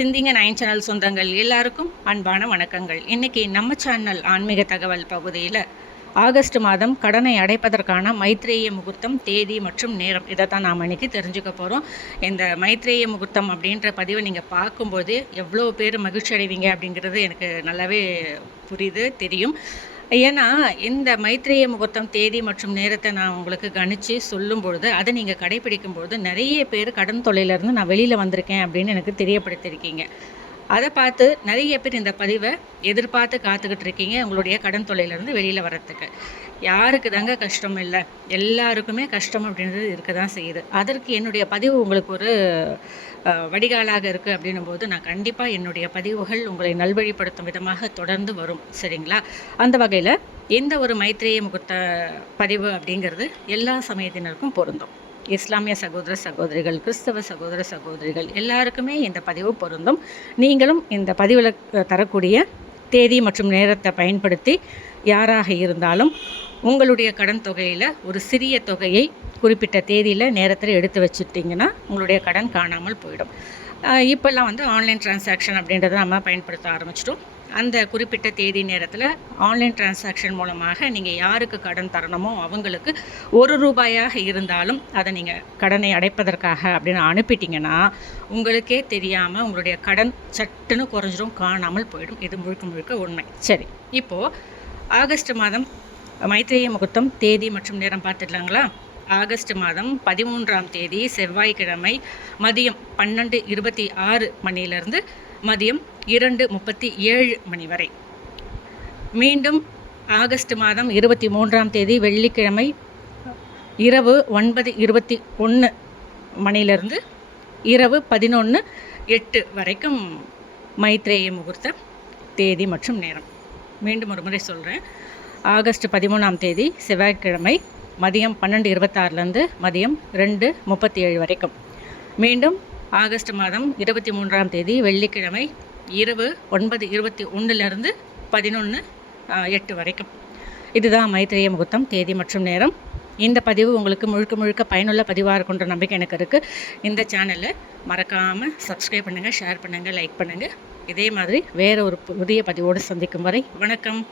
சிந்திங்க nine channel சொந்தங்கள் எல்லாருக்கும் அன்பான வணக்கங்கள். இன்றைக்கி நம்ம சேனல் ஆன்மீக தகவல் பகுதியில் ஆகஸ்ட் மாதம் கடனை அடைப்பதற்கான மைத்ரேய முகூர்த்தம் தேதி மற்றும் நேரம். இதை தான் நாம் இன்றைக்கி தெரிஞ்சுக்க போகிறோம் இந்த மைத்ரேய முகூர்த்தம் அப்படின்ற பதிவை நீங்கள் பார்க்கும்போது எவ்வளோ பேர் மகிழ்ச்சி அடைவீங்க அப்படிங்கிறது எனக்கு நல்லாவே புரியுது தெரியும். ஏன்னா இந்த மைத்ரேய முகூர்த்தம் தேதி மற்றும் நேரத்தை நான் உங்களுக்கு கணிச்சு சொல்லும் பொழுது அதை நீங்கள் கடைபிடிக்கும் பொழுது நிறைய பேர் கடன் தொல்லையிலேருந்து நான் வெளியில் வந்திருக்கேன் அப்படின்னு எனக்கு தெரியப்படுத்தியிருக்கீங்க. அதை பார்த்து நிறைய பேர் இந்த பதிவை எதிர்பார்த்து காத்துக்கிட்டு இருக்கீங்க. உங்களுடைய கடன் தொல்லையிலேருந்து வெளியில் வர்றதுக்கு. யாருக்கு தாங்க கஷ்டம் இல்லை? எல்லாருக்குமே கஷ்டம் அப்படின்றது இருக்க தான் செய்யுது. அதற்கு என்னுடைய பதிவு உங்களுக்கு ஒரு வடிகாலாக இருக்குது அப்படின்னும் போது நான் கண்டிப்பாக என்னுடைய பதிவுகள் உங்களை நல்வழிப்படுத்தும் விதமாக தொடர்ந்து வரும். சரிங்களா? அந்த வகையில் எந்த ஒரு மைத்திரிய முகூர்த்த பதிவு அப்படிங்கிறது எல்லா சமயத்தினருக்கும் பொருந்தும். இஸ்லாமிய சகோதர சகோதரிகள் கிறிஸ்தவ சகோதர சகோதரிகள் எல்லாருக்குமே இந்த பதிவு பொருந்தும். நீங்களும் இந்த பதிவில் தரக்கூடிய தேதி மற்றும் நேரத்தை பயன்படுத்தி யாராக இருந்தாலும் உங்களுடைய கடன் தொகையில் ஒரு சிறிய தொகையை குறிப்பிட்ட தேதியில் நேரத்தில் எடுத்து வச்சுட்டிங்கன்னா உங்களுடைய கடன் காணாமல் போயிடும். இப்போல்லாம் வந்து ஆன்லைன் டிரான்சாக்ஷன் அப்படின்றத நம்ம பயன்படுத்த ஆரம்பிச்சிட்டோம். அந்த குறிப்பிட்ட தேதி நேரத்தில் ஆன்லைன் டிரான்சாக்ஷன் மூலமாக நீங்கள் யாருக்கு கடன் தரணுமோ அவங்களுக்கு ஒரு ரூபாயாக இருந்தாலும் அதை நீங்கள் கடனை அடைப்பதற்காக அப்படின்னு அனுப்பிட்டீங்கன்னா உங்களுக்கே தெரியாமல் உங்களுடைய கடன் சட்டுன்னு குறைஞ்சிரும் காணாமல் போயிடும். இது முழுக்க முழுக்க உண்மை. சரி இப்போது ஆகஸ்ட் மாதம் மைத்ரேய முகூர்த்தம் தேதி மற்றும் நேரம் பார்த்துடலாங்களா ஆகஸ்ட் மாதம் பதிமூன்றாம் தேதி செவ்வாய்க்கிழமை மதியம் பன்னெண்டு இருபத்தி ஆறு மணியிலிருந்து மதியம் இரண்டு முப்பத்தி ஏழு மணி வரை. மீண்டும் ஆகஸ்ட் மாதம் இருபத்தி மூன்றாம் தேதி வெள்ளிக்கிழமை இரவு ஒன்பது இருபத்தி ஒன்று மணியிலிருந்து இரவு பதினொன்று எட்டு வரைக்கும் மைத்ரேய முகூர்த்த தேதி மற்றும் நேரம். மீண்டும் ஒரு முறை சொல்கிறேன் ஆகஸ்ட் பதிமூணாம் தேதி செவ்வாய்க்கிழமை மதியம் பன்னெண்டு இருபத்தாறுலேருந்து மதியம் ரெண்டு முப்பத்தி ஏழு வரைக்கும். மீண்டும் ஆகஸ்ட் மாதம் இருபத்தி மூன்றாம் தேதி வெள்ளிக்கிழமை இரவு ஒன்பது இருபத்தி ஒன்றுலேருந்து பதினொன்று எட்டு வரைக்கும். இதுதான் மைத்திரிய முகூர்த்தம் தேதி மற்றும் நேரம். இந்த பதிவு உங்களுக்கு முழுக்க முழுக்க பயனுள்ள பதிவாக இருக்குன்ற நம்பிக்கை எனக்கு இருக்குது இந்த சேனலை மறக்காமல் சப்ஸ்கிரைப் பண்ணுங்கள் ஷேர் பண்ணுங்கள் லைக் பண்ணுங்கள் இதே மாதிரி வேறு ஒரு புதிய பதிவோடு சந்திக்கும் வரை வணக்கம்.